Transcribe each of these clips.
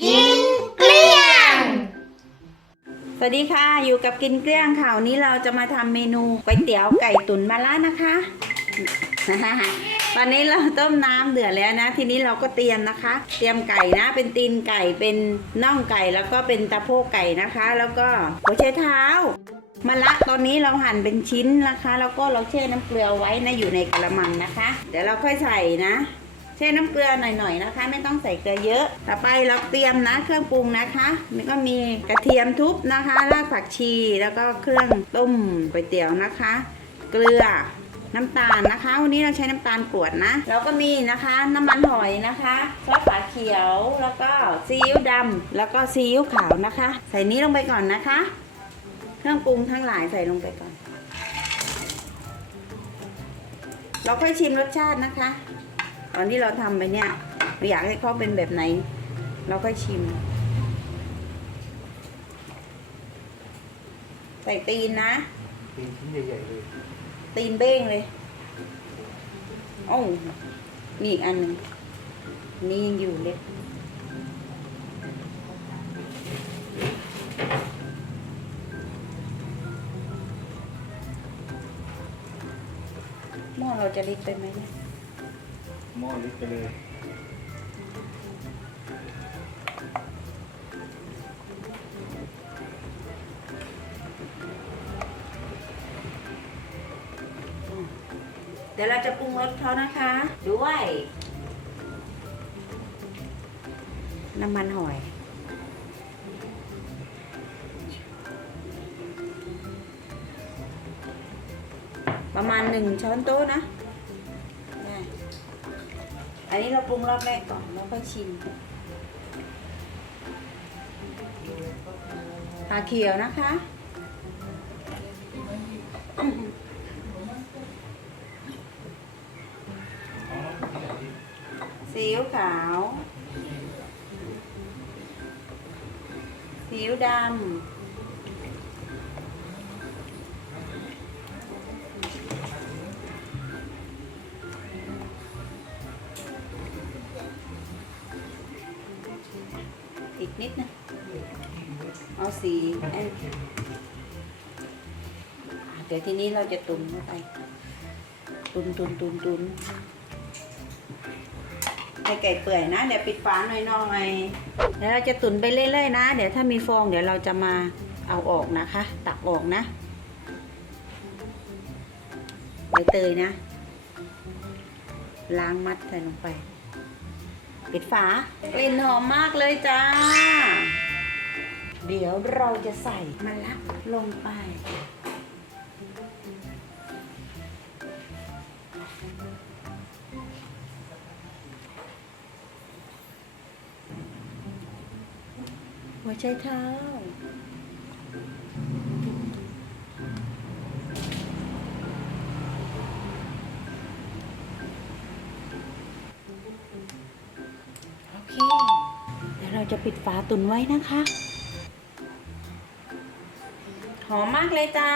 กินเกลี้ยง สวัสดีค่ะ อยู่กับกินเกลี้ยงค่ะวันนี้เราจะมาทำเมนูก๋วยเตี๋ยวไก่ตุ๋นมาล่านะคะ ตอนนี้เราต้มน้ำเดือดแล้วนะ ทีนี้เราก็เตรียมนะคะ เตรียมไก่นะ เป็นตีนไก่ เป็นน่องไก่ แล้วก็เป็นตะโพกไก่นะคะ แล้วก็หัวไชเท้ามะละตอนนี้เราหั่นเป็นชิ้นนะคะ แล้วก็เราแช่น้ำเกลือไว้นะอยู่ในกระมังนะคะ เดี๋ยวเราค่อยใส่นะ แช่น้ำเกลือหน่อยๆนะคะ ไม่ต้องใส่เกลือเยอะ ต่อไปเราเตรียมนะเครื่องปรุงนะคะมันก็มีกระเทียมทุบนะคะรากผักชีแล้วก็เครื่องต้มก๋วยเตี๋ยวนะคะ เกลือน้ำตาลนะคะ วันนี้เราใช้น้ำตาลกรวดนะแล้วก็มีนะคะ น้ำมันหอยนะคะซอสฝาเขียวแล้วก็ซีอิ๊วดำแล้วก็ซีอิ๊วขาวนะคะ ใส่นี้ลงไปก่อนนะคะ เครื่องปรุงทั้งหลายใส่ลงไปก่อน เราค่อยชิมรสชาตินะคะ ตอนที่เราทำไปเนี่ยเราอยากให้เขาเป็นแบบไหน เราก็ชิม ใส่ตีนนะ ตีนชิ้นใหญ่ๆเลย ตีนเบ้งเลยโอ้ามีอีกอันหนึ่งนี่ยังอยู่เล็กหม้อเราจะลิดไปไหมเนี่ย หม้อเล็กไปเลยเดี๋ยวเราจะปรุงรสเขานะคะ ด้วย น้ำมันหอย ประมาณหนึ่งช้อนโต๊ะนะ อันนี้เราปรุงรอบแรกก่อนแล้วค่อยชิมขาเขียวนะคะซีอิ๊วขาวซีอิ๊วดำ สีเดี๋ยวทีนี้เราจะตุนเข้าไป ตุนตุนตุนตุนให้ไก่เปื่อยนะ เดี๋ยวปิดฝาหน่อยๆเดี๋ยวเราจะตุนไปเรื่อยๆนะ เดี๋ยวถ้ามีฟองเดี๋ยวเราจะมาเอาออกนะคะ ตักออกนะใบเตยนะ ล้างมัดใส่ลงไป ปิดฝา กลิ่นหอมมากเลยจ้า เดี๋ยวเราจะใส่มะละลงไป หัวใจเท้า โอเค เดี๋ยวเราจะปิดฝาตุนไว้นะคะ อมมากเลยจ้า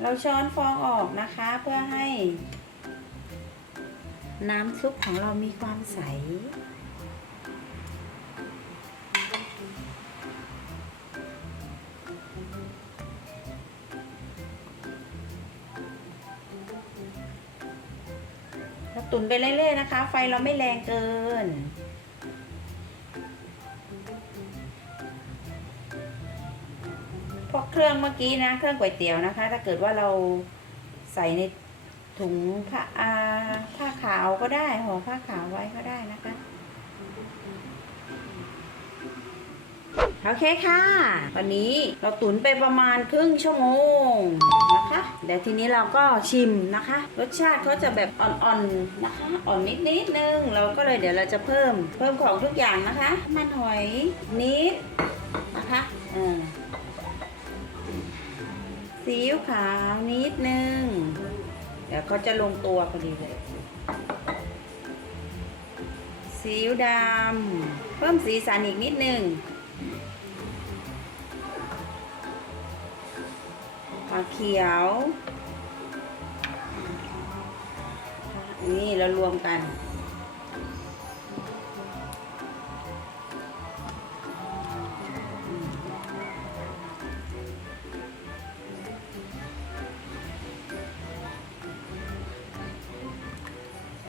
เราช้อนฟองออกนะคะเพื่อให้ น้ำซุปของเรามีความใส ตุ๋นไปเรื่อยๆนะคะ ไฟเราไม่แรงเกิน พวกเครื่องเมื่อกี้นะ เครื่องก๋วยเตี๋ยวนะคะ ถ้าเกิดว่าเราใส่ในถุงผ้าอาผ้าขาวก็ได้ห่อผ้าขาวไว้ก็ได้นะคะ โอเคค่ะ วันนี้เราตุ๋นไปประมาณครึ่งชั่วโมงนะคะเดี๋ยวทีนี้เราก็ชิมนะคะ รสชาติเขาจะแบบอ่อนๆนะคะ อ่อนนิดนิดนึงเราก็เลยเดี๋ยวเราจะเพิ่ม เพิ่มของทุกอย่างนะคะ มันหอยนิดนะคะเออซีอิ๊วขาวนิดนึง เดี๋ยวเขาจะลงตัวพอดีเลยซีอิ๊วดำเพิ่มสีสันอีกนิดนึงาเขียว นี่เรารวมกัน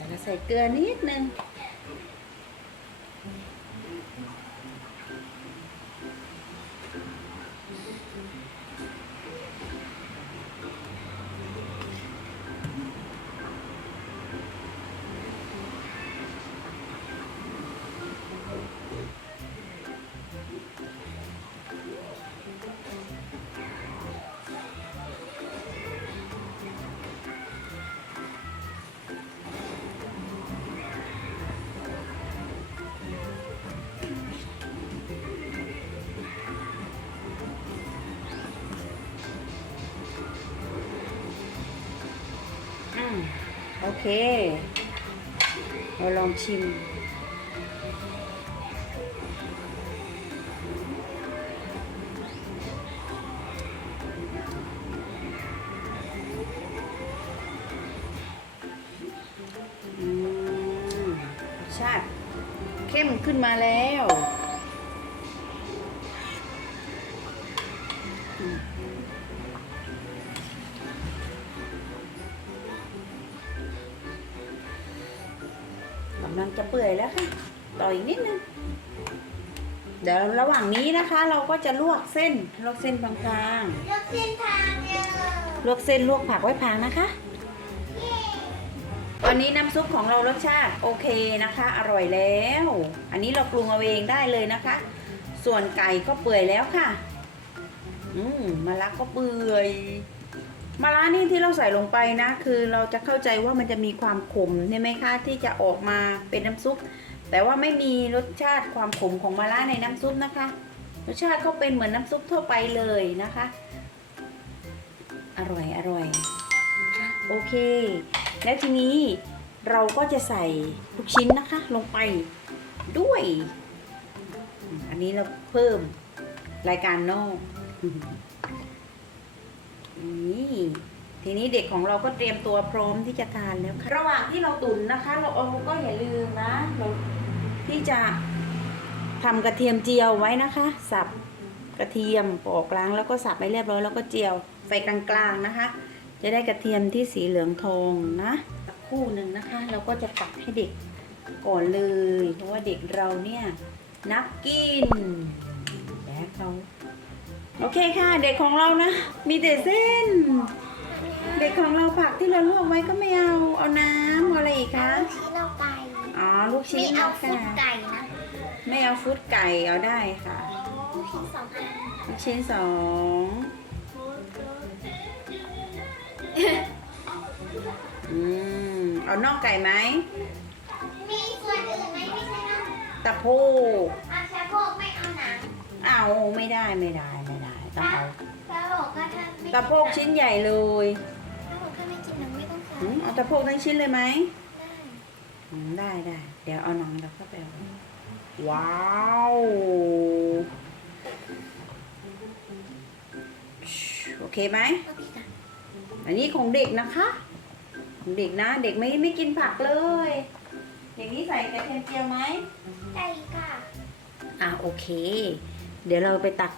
เราใส่เกลือนิดนึง เคเราลองชิมอืมรสชาติเข้มขึ้นมาแล้ว เดี๋ยวระหว่างนี้นะคะ เราก็จะลวกเส้นลวกเส้นบางเลือกเส้นทางเยอะๆลวกเส้นลวกผักไว้พางนะคะ วันนี้น้ำซุปของเรารสชาติโอเคนะคะ อร่อยแล้ว อันนี้เราปรุงเอาเองได้เลยนะคะ ส่วนไก่ก็เปื่อยแล้วค่ะ อืมมะระก็เปื่อยมะระนี่ที่เราใส่ลงไปนะ คือเราจะเข้าใจว่ามันจะมีความขมใช่ไหมคะที่จะออกมาเป็นน้ำซุป แต่ว่าไม่มีรสชาติความขมของมะระในน้ำซุปนะคะ รสชาติก็เป็นเหมือนน้ำซุปทั่วไปเลยนะคะ อร่อยอร่อยโอเค แล้วทีนี้เราก็จะใส่ลูกชิ้นนะคะ ลงไปด้วย อันนี้เราเพิ่มรายการนอกนี่ทีนี้เด็กของเราก็เตรียมตัวพร้อมที่จะทานแล้วค่ะ ระหว่างที่เราตุ๋นนะคะ เราเอาก็อย่าลืมนะเรา ที่จะทำกระเทียมเจียวไว้นะคะ สับกระเทียมปอกล้างแล้วก็สับให้เรียบร้อยแล้วก็เจียวไฟกลางๆนะคะ จะได้กระเทียมที่สีเหลืองทองนะสักคู่หนึ่งนะคะ เราก็จะตักให้เด็กก่อนเลย เพราะว่าเด็กเราเนี่ยนักกินแล้วเขาโอเคค่ะ เด็กของเรานะ มีแต่เส้น เด็กของเราผักที่เราลวกไว้ก็ไม่เอาเอาน้ำอะไรอีกคะชิ้นเอาไก่ อ๋อ ลูกชิ้ไม่นเอานะฟุตค่ะไก่นะไม่เอาฟุตไก่เอาได้ค่ะ ลูกชิ้นสองอันลูกชิ้นสองอืม เอาน่องไก่ไหม มีส่วนอื่นไหมไม่ใช่นะตะโพกอาชาโพกไม่เอาหนังเอาไม่ได้ไม่ได้ไม่ได้ ต้องเอาปลาบอกว่าถ้าไม่ตะโพกชิ้นใหญ่เลยปลาบอกถ้าไม่กินหนังไม่ต้องใส่อืมเอาตะโพกทั้งชิ้นเลยไหม ได้อืมได้ได้ เดี๋ยวเอาหนังเราเข้าไปเอาว้าวโอเคไหมเอาพี่กันอันนี้ของเด็กนะคะของเด็กนะ เด็กไม่ไม่กินผักเลยเด็กนี้ใส่กระเทียมเจียวไหมได้ค่ะอะโอเค เดี๋ยวเราไปตัก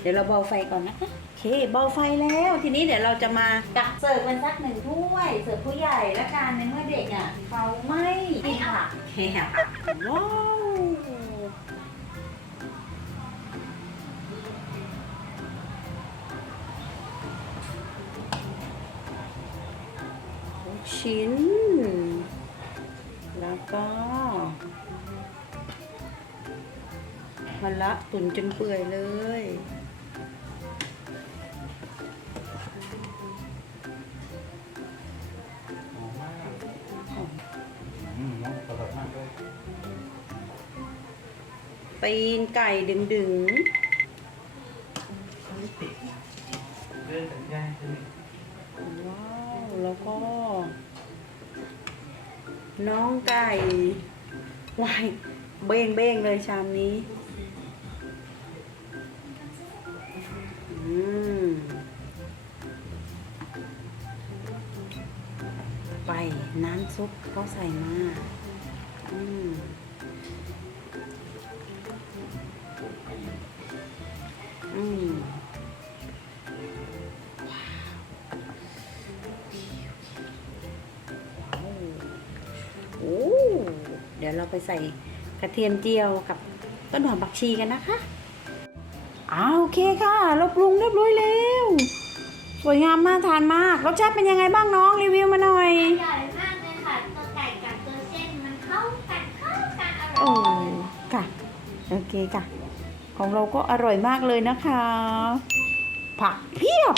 เดี๋ยวเราเบาไฟก่อนนะคะโอเคเบาไฟแล้ว ทีนี้เดี๋ยวเราจะมาตักเสิร์ฟกันสักหนึ่งถ้วย เสิร์ฟผู้ใหญ่ละกันในเมื่อเด็กอะเขาไม่กินผักแค่ว้าวชิ้น แล้วก็มะละตุ๋นจนเปื่อยเลย ปีนไก่ดึงดึงว้าว แล้วก็ น้องไก่วายเบ้งเบ้งเลยชามนี้ไปน้ำซุปก็ใส่มา อืม ดี๋ยวเราไปใส่กระเทียมเจียวกับต้นหอมบักชีกันนะคะอ้าวโอเคค่ะ เราปรุงเรียบร้อยแล้ว สวยงามมากทานมากรสชาติเป็นยังไงบ้างน้องรีวิวมาหน่อยอร่อยมากเลยค่ะตัวไก่กับตัวเส้นมันเข้ากันเข้ากันอร่โอ้อยค่ะโอเคค่ะ ของเราก็อร่อยมากเลยนะคะ ผักเพียบ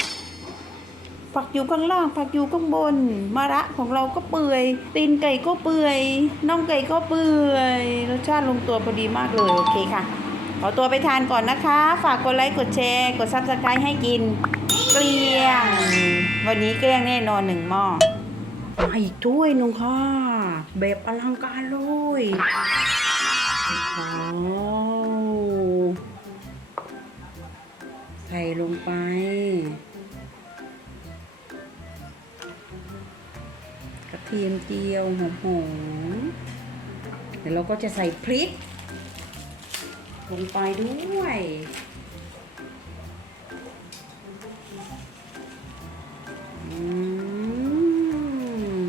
ผักอยู่ข้างล่าง ผักอยู่ข้างบน มะระของเราก็เปื่อย ตีนไก่ก็เปื่อย น่องไก่ก็เปื่อย รสชาติลงตัวพอดีมากเลย โอเคค่ะ ขอตัวไปทานก่อนนะคะ ฝากกดไลค์ กดแชร์ กดซับสไครต์ให้กิน เกลี้ยง วันนี้เกลี้ยงแน่นอนหนึ่งหม้อมาอีกถ้วยนึงค่ะ แบบอลังการเลยว้ใส่ลงไป เทียมเจียวหอมๆเดี๋ยวเราก็จะใส่พริก ลงไปด้วยอื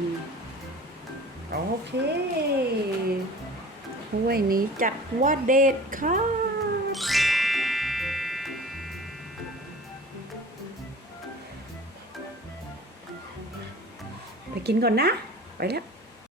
มโอเคถ้วยนี้จัดว่าเด็ดค่ะไปกินก่อนนะ ไปแล้ว